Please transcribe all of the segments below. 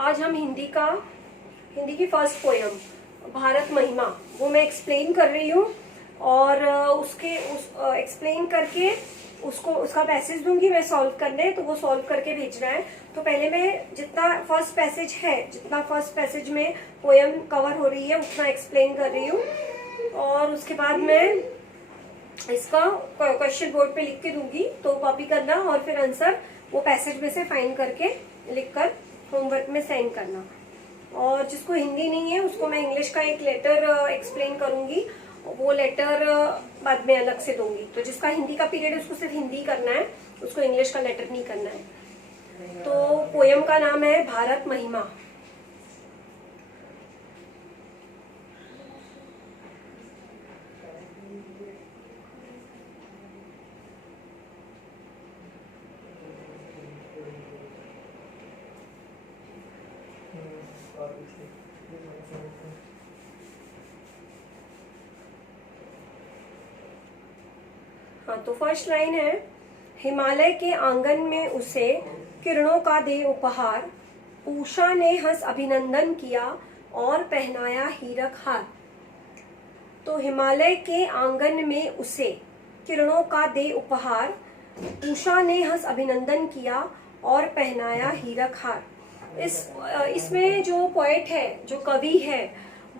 आज हम हिंदी की फर्स्ट पोयम भारत महिमा वो मैं एक्सप्लेन कर रही हूँ और एक्सप्लेन करके उसका पैसेज दूंगी मैं सॉल्व करने, तो वो सॉल्व करके भेजना है। तो पहले मैं जितना फर्स्ट पैसेज में पोयम कवर हो रही है उतना एक्सप्लेन कर रही हूँ और उसके बाद मैं इसका क्वेश्चन बोर्ड पे लिख के दूंगी, तो कॉपी करना और फिर आंसर वो पैसेज में से फाइंड करके लिखकर होमवर्क में सेंड करना। और जिसको हिंदी नहीं है उसको मैं इंग्लिश का एक लेटर एक्सप्लेन करूंगी, वो लेटर बाद में अलग से दूंगी। तो जिसका हिंदी का पीरियड है उसको सिर्फ हिंदी करना है, उसको इंग्लिश का लेटर नहीं करना है। तो पोयम का नाम है भारत महिमा। हाँ, तो फर्स्ट लाइन है, हिमालय के आंगन में उसे किरणों का दे उपहार, उषा ने हंस अभिनंदन किया और पहनाया हीरक हार। तो हिमालय के आंगन में उसे किरणों का दे उपहार, उषा ने हंस अभिनंदन किया और पहनाया हीरक हार। इसमें जो पोएट है, जो कवि है,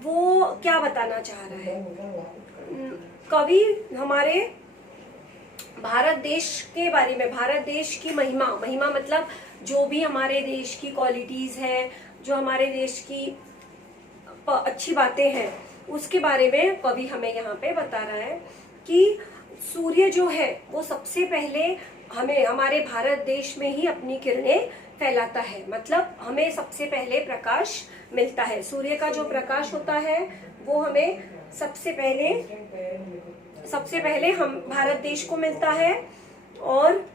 वो क्या बताना चाह रहा है? कवि हमारे भारत देश के बारे में, भारत देश की महिमा मतलब जो भी हमारे देश की क्वालिटीज है, जो हमारे देश की अच्छी बातें हैं, उसके बारे में कवि हमें यहाँ पे बता रहा है कि सूर्य जो है वो सबसे पहले हमारे भारत देश में ही अपनी किरणें फैलाता है। मतलब हमें सबसे पहले प्रकाश मिलता है, सूर्य का जो प्रकाश होता है वो हमें सबसे पहले हम भारत देश को मिलता है। और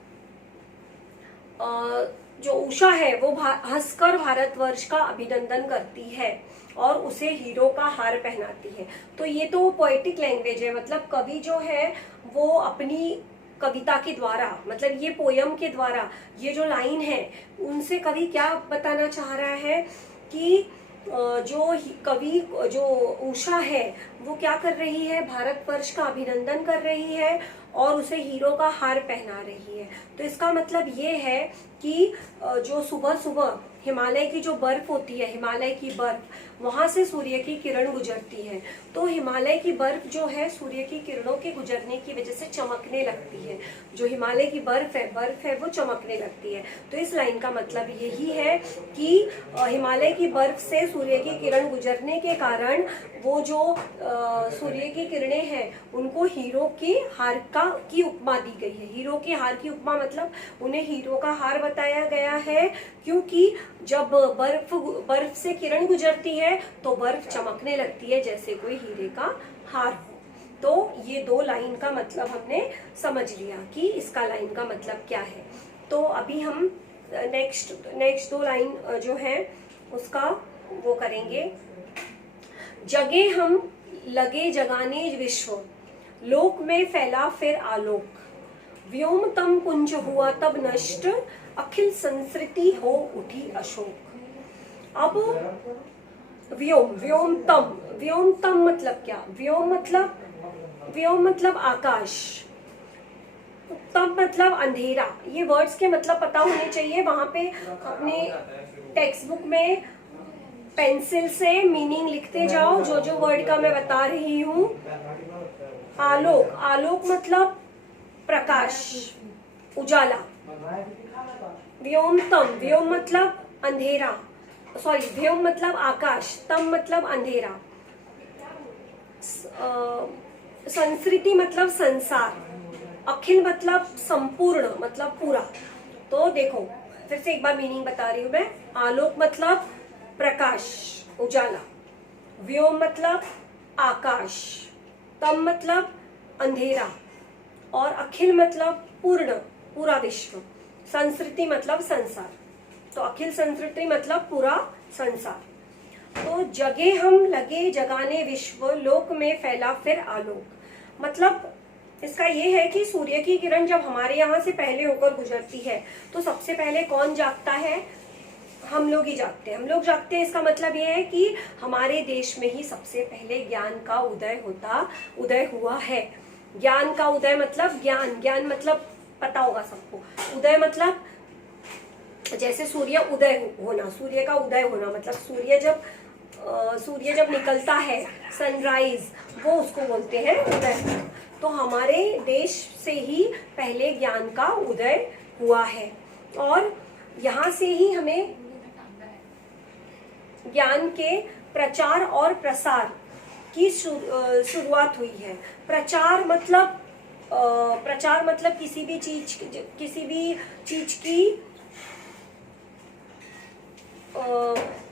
जो उषा है वो हंसकर भारतवर्ष का अभिनंदन करती है और उसे हीरो का हार पहनाती है। तो ये तो पोएटिक लैंग्वेज है, मतलब कवि जो है वो अपनी कविता के द्वारा, मतलब ये पोयम के द्वारा, ये जो लाइन है उनसे कवि क्या बताना चाह रहा है कि जो उषा है वो क्या कर रही है, भारतवर्ष का अभिनंदन कर रही है और उसे हीरो का हार पहना रही है। तो इसका मतलब ये है कि जो सुबह सुबह हिमालय की जो बर्फ होती है, हिमालय की बर्फ, वहां से सूर्य की किरण गुजरती है। तो हिमालय की बर्फ जो है सूर्य की किरणों के गुजरने की वजह से चमकने लगती है। जो हिमालय की बर्फ है वो चमकने लगती है। तो इस लाइन का मतलब यही है कि हिमालय की बर्फ से सूर्य की किरण गुजरने के कारण वो जो सूर्य की किरणें हैं उनको हीरो के हार की उपमा दी गई है। हीरो के हार की उपमा मतलब उन्हें हीरो का हार बताया गया है, क्योंकि जब बर्फ से किरण गुजरती है तो बर्फ चमकने लगती है जैसे कोई हीरे का हार हो। तो ये दो लाइन का मतलब हमने समझ लिया कि इसका लाइन का मतलब क्या है। तो अभी हम नेक्स्ट दो लाइन जो है उसका वो करेंगे। जगे हम लगे जगाने विश्व, लोक में फैला फिर आलोक, व्योम तम कुंज हुआ तब नष्ट, अखिल संस्कृति हो उठी अशोक। अब व्योम तम मतलब क्या? व्योम मतलब आकाश, तम मतलब अंधेरा। ये वर्ड्स के मतलब पता होने चाहिए। वहां पे अपने टेक्स्ट बुक में पेंसिल से मीनिंग लिखते जाओ जो वर्ड का मैं बता रही हूँ। आलोक मतलब प्रकाश, उजाला। व्योम मतलब अंधेरा, व्योम मतलब आकाश, तम मतलब अंधेरा। संस्कृति मतलब संसार, अखिल मतलब संपूर्ण, मतलब पूरा। तो देखो फिर से एक बार मीनिंग बता रही हूं मैं। आलोक मतलब प्रकाश, उजाला। व्योम मतलब आकाश, तम मतलब अंधेरा और अखिल मतलब पूरा विश्व। संस्कृति मतलब संसार, तो अखिल संस्कृति मतलब पूरा संसार। तो जगे हम लगे जगाने विश्व, लोक में फैला फिर आलोक। मतलब इसका ये है कि सूर्य की किरण जब हमारे यहाँ से पहले होकर गुजरती है तो सबसे पहले कौन जागता है? हम लोग ही जागते हैं, हम लोग जागते हैं। इसका मतलब ये है कि हमारे देश में ही सबसे पहले ज्ञान का उदय हुआ है। ज्ञान का उदय मतलब ज्ञान मतलब पता होगा सबको। उदय मतलब जैसे सूर्य उदय होना, सूर्य का उदय होना मतलब सूर्य जब निकलता है, सनराइज, वो उसको बोलते हैं उदय। तो हमारे देश से ही पहले ज्ञान का उदय हुआ है और यहाँ से ही हमें ज्ञान के प्रचार और प्रसार की शुरुआत हुई है। प्रचार मतलब किसी भी चीज की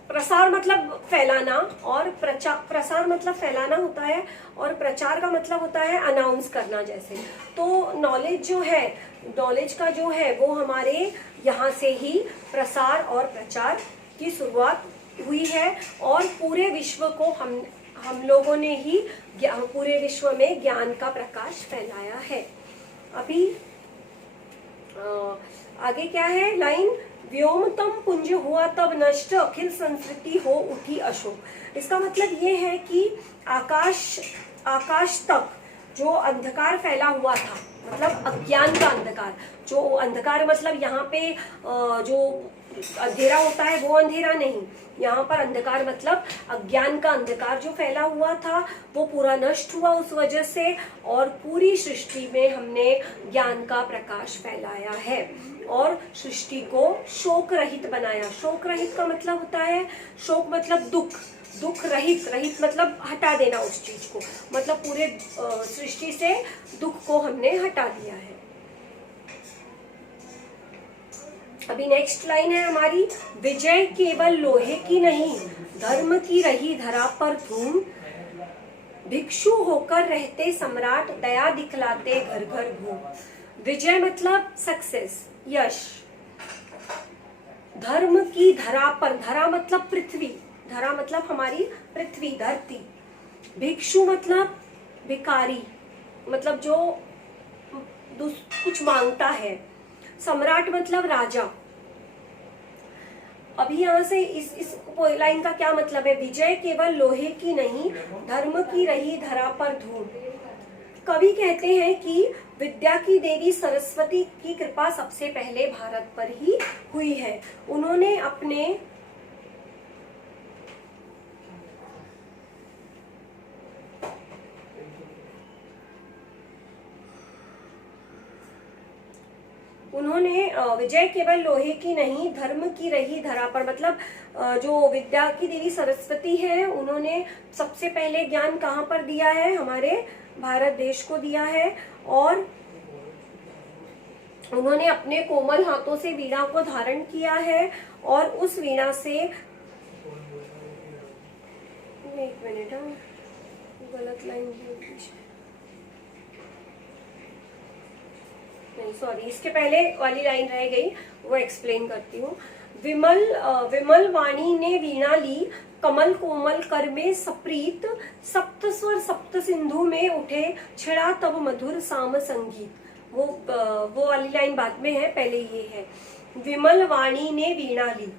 प्रसार मतलब फैलाना, और प्रसार मतलब फैलाना होता है, और प्रचार का मतलब होता है अनाउंस करना जैसे। तो नॉलेज का जो है वो हमारे यहाँ से ही प्रसार और प्रचार की शुरुआत हुई है और पूरे विश्व को हम लोगों ने ही पूरे विश्व में ज्ञान का प्रकाश फैलाया है। अभी आगे क्या है लाइन, व्योमतम पुंज हुआ तब नष्ट, अखिल संस्कृति हो उठी अशोक। इसका मतलब ये है कि आकाश तक जो अंधकार फैला हुआ था, मतलब अज्ञान का अंधकार, जो अंधकार मतलब यहाँ पे जो अंधेरा होता है वो अंधेरा नहीं, यहाँ पर अंधकार मतलब अज्ञान का अंधकार जो फैला हुआ था वो पूरा नष्ट हुआ उस वजह से, और पूरी सृष्टि में हमने ज्ञान का प्रकाश फैलाया है और सृष्टि को शोक रहित बनाया। शोक रहित का मतलब होता है, शोक मतलब दुख रहित मतलब हटा देना उस चीज को, मतलब पूरे सृष्टि से दुख को हमने हटा दिया है। अभी नेक्स्ट लाइन है हमारी, विजय केवल लोहे की नहीं, धर्म की रही धरा पर धूम, भिक्षु होकर रहते सम्राट, दया दिखलाते घर घर घूम। विजय मतलब सक्सेस, यश। धर्म की धरा पर, धरा मतलब पृथ्वी, धरा मतलब हमारी पृथ्वी, धरती। भिक्षु मतलब भिखारी, मतलब जो कुछ मांगता है। सम्राट मतलब राजा। अभी यहाँ से इस लाइन का क्या मतलब है, विजय केवल लोहे की नहीं, धर्म की रही धरा पर धूम। कवि कहते हैं कि विद्या की देवी सरस्वती की कृपा सबसे पहले भारत पर ही हुई है। उन्होंने विजय केवल लोहे की नहीं, धर्म की रही धरा पर, मतलब जो विद्या की देवी सरस्वती है उन्होंने सबसे पहले ज्ञान कहाँ पर दिया है, हमारे भारत देश को दिया है। और उन्होंने अपने कोमल हाथों से वीणा को धारण किया है और उस वीणा से, एक मिनट, गलत लाइन नहीं, सॉरी, इसके पहले वाली लाइन रह गई, वो एक्सप्लेन करती हूँ। विमल वाणी ने वीणा ली, कमल कोमल कर में सप्रीत, सप्त स्वर सप्त सिंधु में उठे, छिड़ा तब मधुर साम संगीत। वो वाली लाइन बाद में है, पहले ये है, विमल वाणी ने वीणा ली।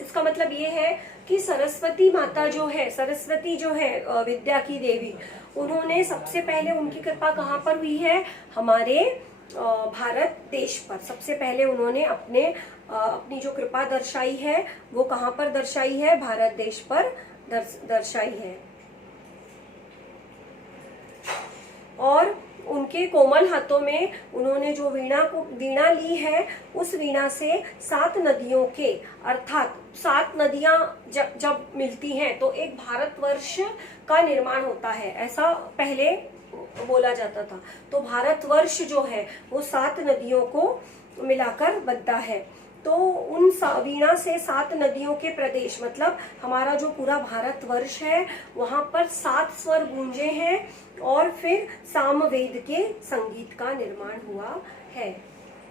इसका मतलब ये है कि सरस्वती माता जो है, सरस्वती जो है विद्या की देवी, उन्होंने सबसे पहले, उनकी कृपा कहाँ पर हुई है, हमारे भारत देश पर। सबसे पहले उन्होंने अपनी जो कृपा दर्शाई है वो कहाँ पर दर्शाई है, भारत देश पर दर्शाई है। और उनके कोमल हाथों में उन्होंने जो वीणा ली है, उस वीणा से 7 नदियों के, अर्थात 7 नदियां जब मिलती हैं तो एक भारतवर्ष का निर्माण होता है, ऐसा पहले बोला जाता था। तो भारतवर्ष जो है वो 7 नदियों को मिलाकर बनता है। तो उन वीणा से 7 नदियों के प्रदेश, मतलब हमारा जो पूरा भारतवर्ष है वहां पर 7 स्वर गूंजे हैं और फिर सामवेद के संगीत का निर्माण हुआ है।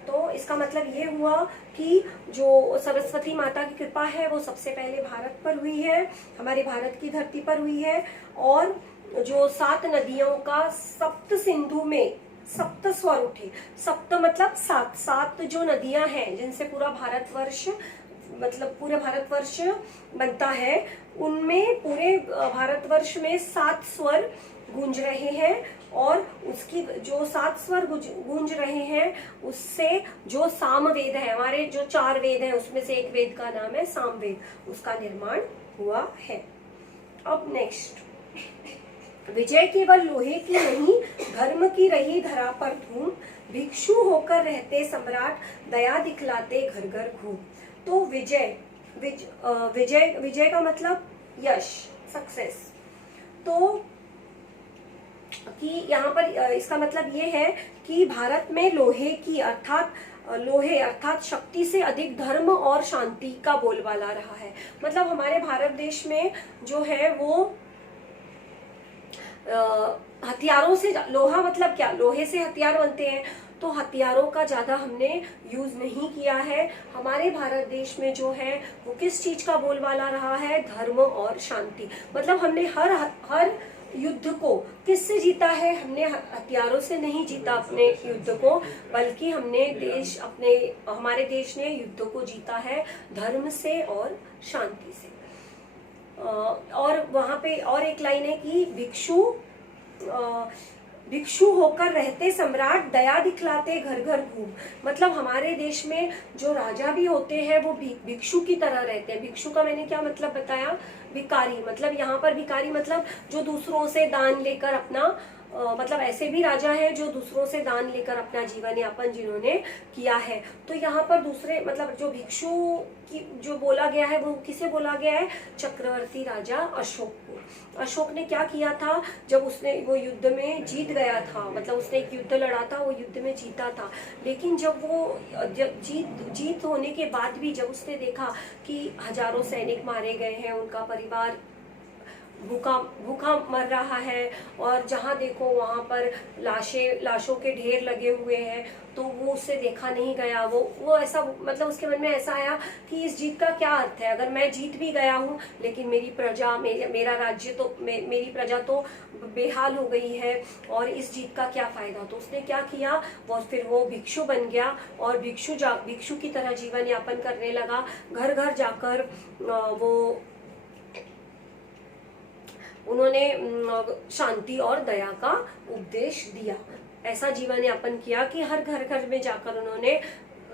तो इसका मतलब ये हुआ कि जो सरस्वती माता की कृपा है वो सबसे पहले भारत पर हुई है, हमारे भारत की धरती पर हुई है। और जो 7 नदियों का सप्त सिंधु में सप्त स्वर उठे, सप्त मतलब 7 जो नदियां हैं जिनसे पूरा भारतवर्ष मतलब पूरे भारतवर्ष बनता है, उनमें पूरे भारतवर्ष में 7 स्वर गूंज रहे हैं, और उसकी जो 7 स्वर गूंज रहे हैं, उससे जो सामवेद है, हमारे जो 4 वेद हैं उसमें से एक वेद का नाम है सामवेद, उसका निर्माण हुआ है। अब नेक्स्ट, विजय केवल लोहे की नहीं, धर्म की रही धरा पर धूम, भिक्षु होकर रहते सम्राट, दया दिखलाते घर घर घूम। तो विजय विजय का मतलब यश, सक्सेस। तो कि यहाँ पर इसका मतलब ये है कि भारत में लोहे अर्थात शक्ति से अधिक धर्म और शांति का बोलबाला रहा है। मतलब हमारे भारत देश में जो है वो हथियारों से, लोहा मतलब क्या, लोहे से हथियार बनते हैं, तो हथियारों का ज्यादा हमने यूज नहीं किया है। हमारे भारत देश में जो है वो किस चीज का बोलबाला रहा है, धर्म और शांति। मतलब हमने हर युद्ध को किससे जीता है, हमने हथियारों से नहीं जीता अपने युद्ध को, बल्कि हमारे देश ने युद्ध को जीता है धर्म से और शांति से। और वहां पे और एक लाइन है कि भिक्षु होकर रहते सम्राट, दया दिखलाते घर घर घूम। मतलब हमारे देश में जो राजा भी होते हैं वो भिक्षु की तरह रहते हैं। भिक्षु का मैंने क्या मतलब बताया, भिकारी। मतलब यहाँ पर भिकारी मतलब जो दूसरों से दान लेकर अपना मतलब ऐसे भी राजा हैं जो दूसरों से दान लेकर अपना जीवन यापन जिन्होंने किया है। तो यहाँ पर दूसरे मतलब जो भिक्षु की जो बोला गया है वो किसे बोला गया है, चक्रवर्ती राजा अशोक को। अशोक ने क्या किया था, जब उसने वो युद्ध में जीत गया था, मतलब उसने एक युद्ध लड़ा था, वो युद्ध में जीता था, लेकिन जब जीत होने के बाद भी जब उसने देखा कि हजारों सैनिक मारे गए हैं, उनका परिवार भूखा मर रहा है, और जहां देखो वहां पर लाशों के ढेर लगे हुए हैं, तो वो उससे देखा नहीं गया। वो ऐसा मतलब उसके मन में ऐसा आया कि इस जीत का क्या अर्थ है, अगर मैं जीत भी गया हूँ लेकिन मेरी प्रजा मेरा राज्य तो मेरी प्रजा तो बेहाल हो गई है, और इस जीत का क्या फायदा। तो उसने क्या किया, फिर वो भिक्षु बन गया, और भिक्षु की तरह जीवन यापन करने लगा। घर घर जाकर उन्होंने शांति और दया का उपदेश दिया। ऐसा जीवन यापन किया कि हर घर घर में जाकर उन्होंने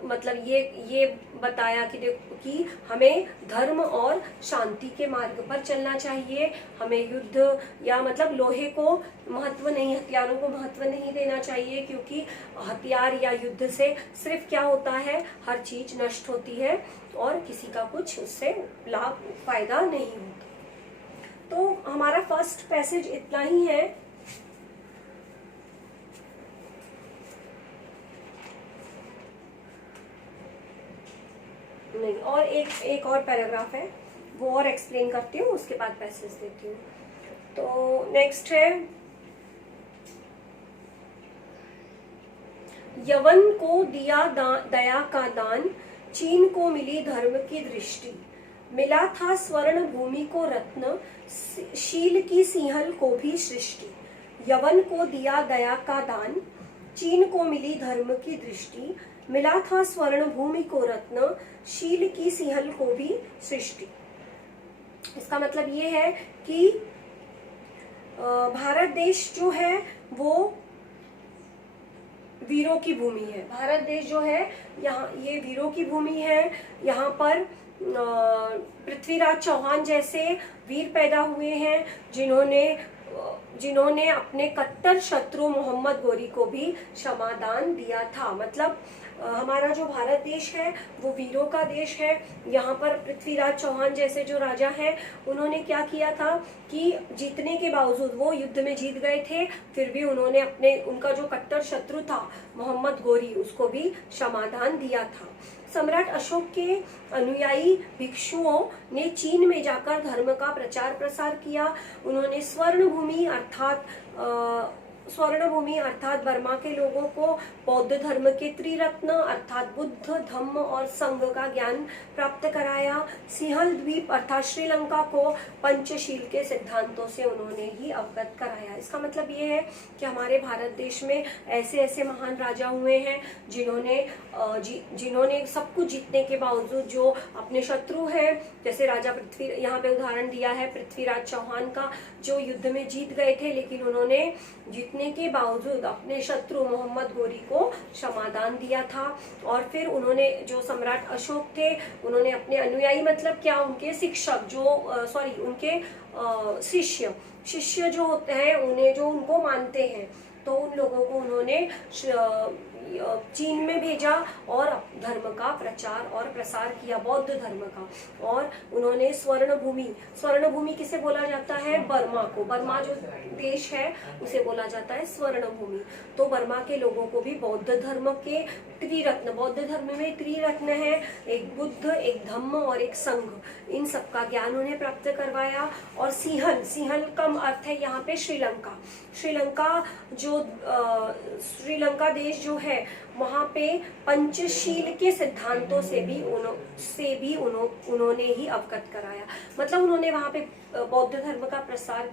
मतलब ये बताया कि देखो कि हमें धर्म और शांति के मार्ग पर चलना चाहिए, हमें युद्ध या मतलब लोहे को महत्व नहीं, हथियारों को महत्व नहीं देना चाहिए, क्योंकि हथियार या युद्ध से सिर्फ क्या होता है, हर चीज नष्ट होती है और किसी का कुछ उससे लाभ फायदा नहीं होता। तो हमारा फर्स्ट पैसेज इतना ही है। नहीं, और एक और पैराग्राफ है, वो और एक्सप्लेन करती हूँ, उसके बाद पैसेज देती हूँ। तो नेक्स्ट है, यवन को दिया दया का दान, चीन को मिली धर्म की दृष्टि, मिला था स्वर्ण भूमि को रत्न, शील की सिंहल को भी सृष्टि। यवन को दिया दया का दान, चीन को मिली धर्म की दृष्टि, मिला था स्वर्ण भूमि को रत्न, शील की सिंहल को भी सृष्टि। इसका मतलब ये है कि भारत देश जो है वो वीरों की भूमि है। भारत देश जो है यहाँ ये वीरों की भूमि है। यहाँ पर पृथ्वीराज चौहान जैसे वीर पैदा हुए हैं जिन्होंने अपने कट्टर शत्रु मोहम्मद गोरी को भी क्षमादान दिया था। मतलब हमारा जो भारत देश है वो वीरों का देश है। यहाँ पर पृथ्वीराज चौहान जैसे जो राजा हैं उन्होंने क्या किया था कि जीतने के बावजूद, वो युद्ध में जीत गए थे, फिर भी उन्होंने उनका जो कट्टर शत्रु था मोहम्मद गोरी, उसको भी क्षमादान दिया था। सम्राट अशोक के अनुयायी भिक्षुओं ने चीन में जाकर धर्म का प्रचार प्रसार किया। उन्होंने स्वर्ण भूमि अर्थात स्वर्ण भूमि अर्थात बर्मा के लोगों को बौद्ध धर्म के त्रिरत्न अर्थात बुद्ध, धम्म और संघ का ज्ञान प्राप्त कराया। सिंहल द्वीप अर्थात श्रीलंका को पंचशील के सिद्धांतों से उन्होंने ही अवगत कराया। इसका मतलब ये है कि हमारे भारत देश में ऐसे ऐसे महान राजा हुए हैं जिन्होंने सब कुछ जीतने के बावजूद जो अपने शत्रु हैं, जैसे राजा पृथ्वी, यहाँ पे उदाहरण दिया है पृथ्वीराज चौहान का, जो युद्ध में जीत गए थे लेकिन उन्होंने जीतने के बावजूद अपने शत्रु मोहम्मद गोरी को क्षमादान दिया था। और फिर उन्होंने, जो सम्राट अशोक थे, उन्होंने अपने अनुयायी, मतलब क्या, उनके शिक्षक उनके शिष्य जो होते हैं, उन्हें जो उनको मानते हैं, तो उन लोगों को उन्होंने चीन में भेजा और धर्म का प्रचार और प्रसार किया, बौद्ध धर्म का। और उन्होंने स्वर्ण भूमि किसे बोला जाता है? बर्मा को। बर्मा जो देश है उसे बोला जाता है स्वर्ण भूमि। तो बर्मा के लोगों को भी बौद्ध धर्म के त्रिरत्न, बौद्ध धर्म में त्रिरत्न है, एक बुद्ध, एक धम्म और एक संघ, इन सब का ज्ञान उन्हें प्राप्त करवाया। और सिंहल का अर्थ है यहाँ पे श्रीलंका देश जो है, वहां पे पंचशील के सिद्धांतों से भी उन्होंने ही अवगत कराया। मतलब उन्होंने वहां पे बौद्ध धर्म का प्रचार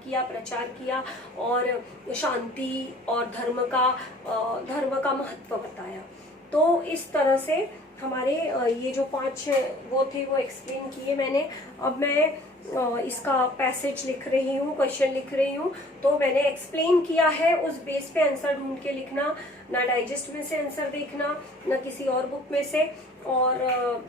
किया और शांति और धर्म का महत्व बताया। तो इस तरह से हमारे ये जो 5 वो थे वो एक्सप्लेन किए मैंने। अब मैं इसका पैसेज लिख रही हूँ, क्वेश्चन लिख रही हूँ। तो मैंने एक्सप्लेन किया है, उस बेस पे आंसर ढूंढ के लिखना, ना डाइजेस्ट में से आंसर देखना, ना किसी और बुक में से। और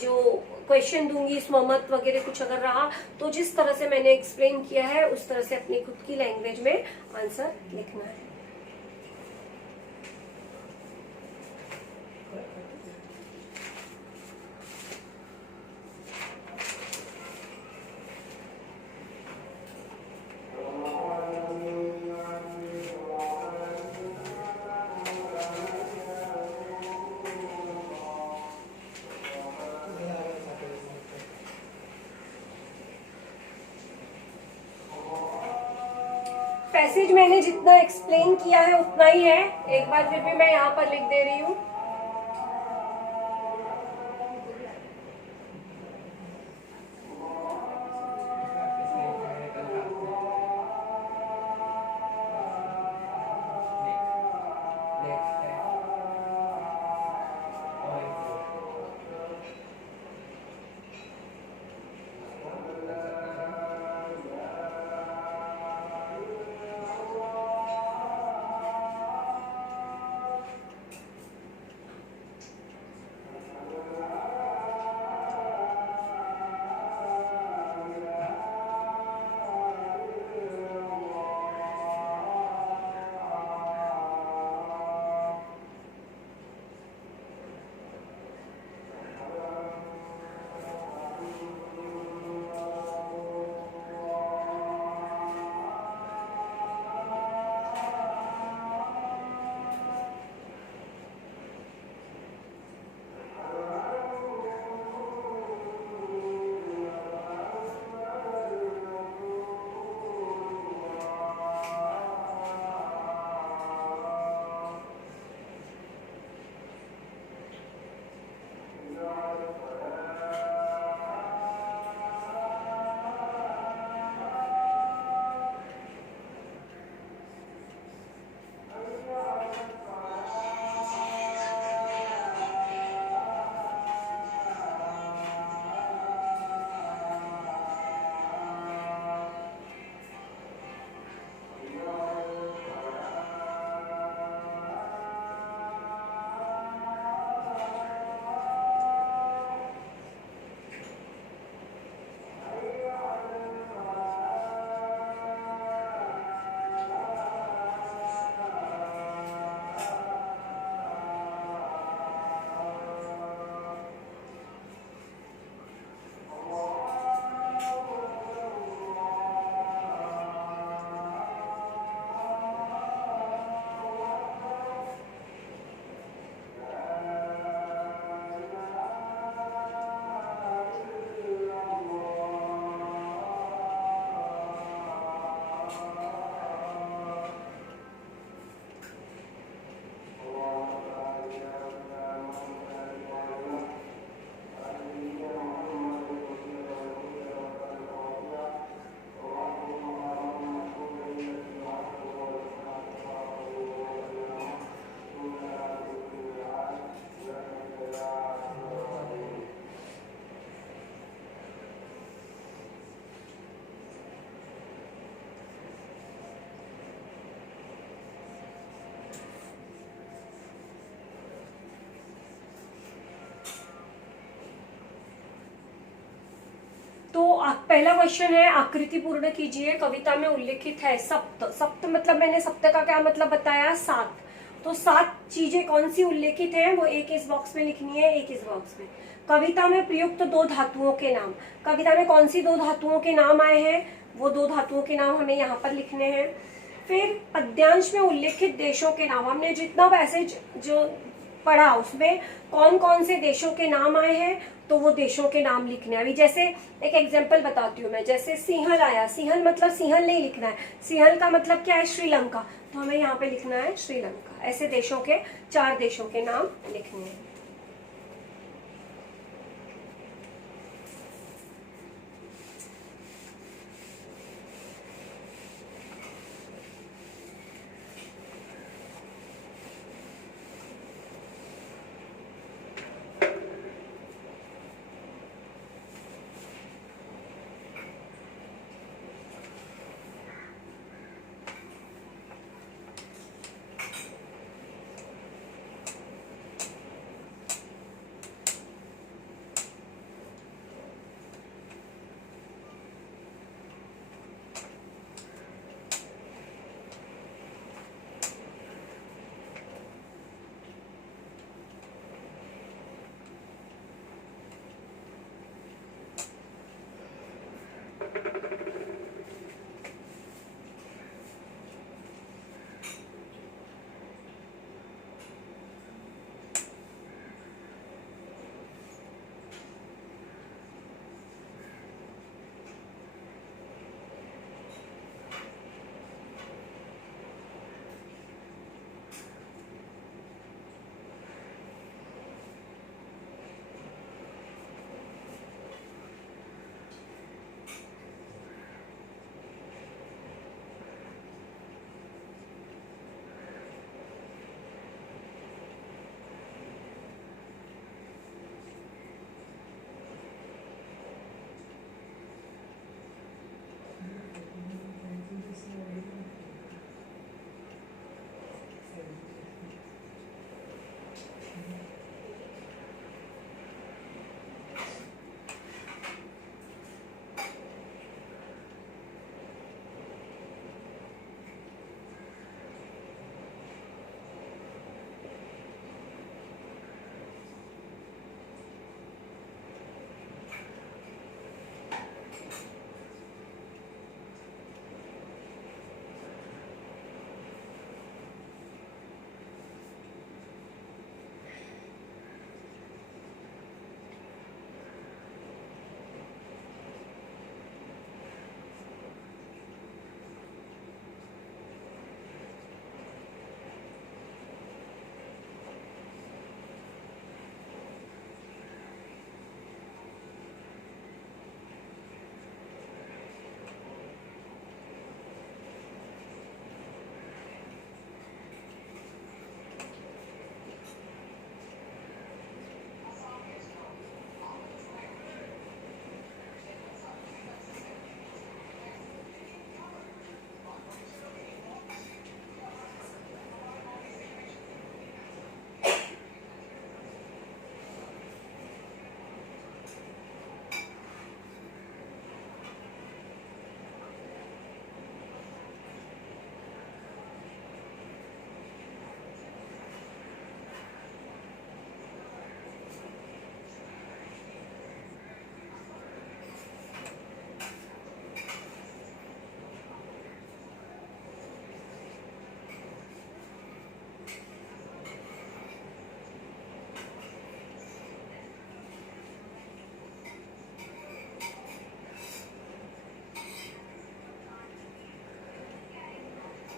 जो क्वेश्चन दूंगी स्वमत वगैरह कुछ अगर रहा तो जिस तरह से मैंने एक्सप्लेन किया है उस तरह से अपनी खुद की लैंग्वेज में आंसर लिखना है। पैसेज मैंने जितना एक्सप्लेन किया है उतना ही है, एक बार फिर भी मैं यहाँ पर लिख दे रही हूँ। अब पहला क्वेश्चन है, आकृति पूर्ण कीजिए। कविता में उल्लेखित है सप्त। सप्त मतलब मैंने सप्त का क्या मतलब बताया, 7। तो 7 चीजें कौन सी उल्लेखित हैं, वो एक इस बॉक्स में लिखनी है, एक इस बॉक्स में। कविता में प्रयुक्त 2 धातुओं के नाम। कविता में कौन सी 2 धातुओं के नाम आए हैं, वो 2 धातुओं के नाम हमें यहाँ पर लिखने हैं। फिर पद्यांश में उल्लेखित देशों के नाम, हमने जितना पैसेज जो पढ़ा उसमें कौन कौन से देशों के नाम आए हैं, तो वो देशों के नाम लिखने हैं। अभी जैसे एक एग्जांपल बताती हूँ मैं, जैसे सिंहल आया। सिंहल मतलब सिंहल नहीं लिखना है, सिंहल का मतलब क्या है, श्रीलंका। तो हमें यहाँ पे लिखना है श्रीलंका। ऐसे देशों के 4 देशों के नाम लिखने हैं।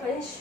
अंश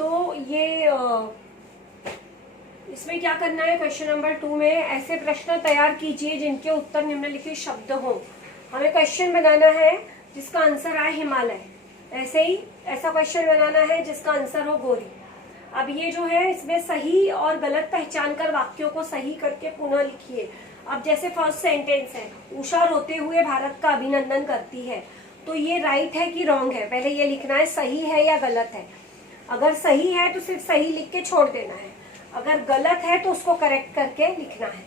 तो ये इसमें क्या करना है, क्वेश्चन नंबर 2 में ऐसे प्रश्न तैयार कीजिए जिनके उत्तर निम्नलिखित शब्द हों। हमें क्वेश्चन बनाना है जिसका आंसर आए हिमालय, ऐसे ही ऐसा क्वेश्चन बनाना है जिसका आंसर हो गोरी। अब ये जो है इसमें सही और गलत पहचान कर वाक्यों को सही करके पुनः लिखिए। अब जैसे फर्स्ट सेंटेंस है, उषा रोते हुए भारत का अभिनंदन करती है, तो ये राइट है कि रॉन्ग है, पहले ये लिखना है सही है या गलत है। अगर सही है तो सिर्फ सही लिख के छोड़ देना है, अगर गलत है तो उसको करेक्ट करके लिखना है।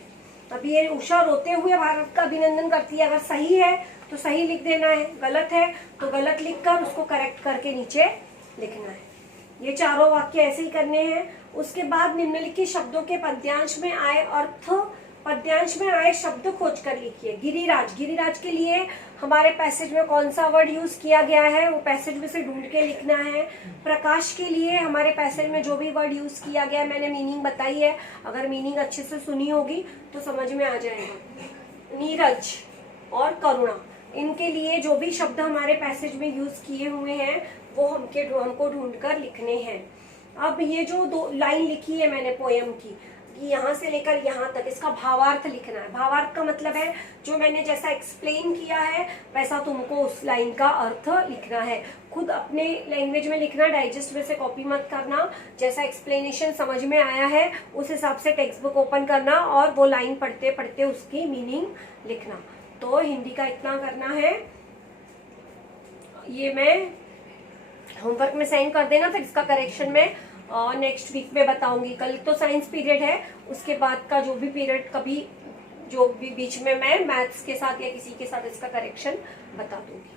अब ये उषा रोते हुए भारत का अभिनंदन करती है, अगर सही है तो सही लिख देना है, गलत है तो गलत लिखकर उसको करेक्ट करके नीचे लिखना है। ये चारों वाक्य ऐसे ही करने हैं। उसके बाद निम्नलिखित शब्दों के पद्यांश में आए अर्थ, पद्यांश में आए शब्द खोज कर लिखिए। गिरिराज, गिरिराज के लिए हमारे पैसेज में कौन सा वर्ड यूज किया गया है वो पैसेज में से ढूंढ के लिखना है। प्रकाश के लिए हमारे पैसेज में जो भी वर्ड यूज किया गया है मैंने मीनिंग बताई है, अगर मीनिंग अच्छे से सुनी होगी तो समझ में आ जाएगा। नीरज और करुणा, इनके लिए जो भी शब्द हमारे पैसेज में यूज किए हुए हैं वो हमको ढूंढ कर लिखने हैं। अब ये जो 2 लाइन लिखी है मैंने पोयम की, कि यहाँ से लेकर यहाँ तक, इसका भावार्थ लिखना है। भावार्थ का मतलब है जो मैंने जैसा एक्सप्लेन किया है वैसा तुमको उस लाइन का अर्थ लिखना है। खुद अपने लैंग्वेज में लिखना, डाइजेस्ट में से कॉपी मत करना। जैसा एक्सप्लेनेशन समझ में आया है उस हिसाब से टेक्स्ट बुक ओपन करना और वो लाइन पढ़ते पढ़ते उसकी मीनिंग लिखना। तो हिंदी का इतना करना है, ये मैं होमवर्क में सेंड कर देना, फिर इसका करेक्शन में नेक्स्ट वीक में बताऊंगी। कल तो साइंस पीरियड है, उसके बाद का जो भी पीरियड कभी जो भी बीच में मैं मैथ्स के साथ या किसी के साथ इसका करेक्शन बता दूंगी।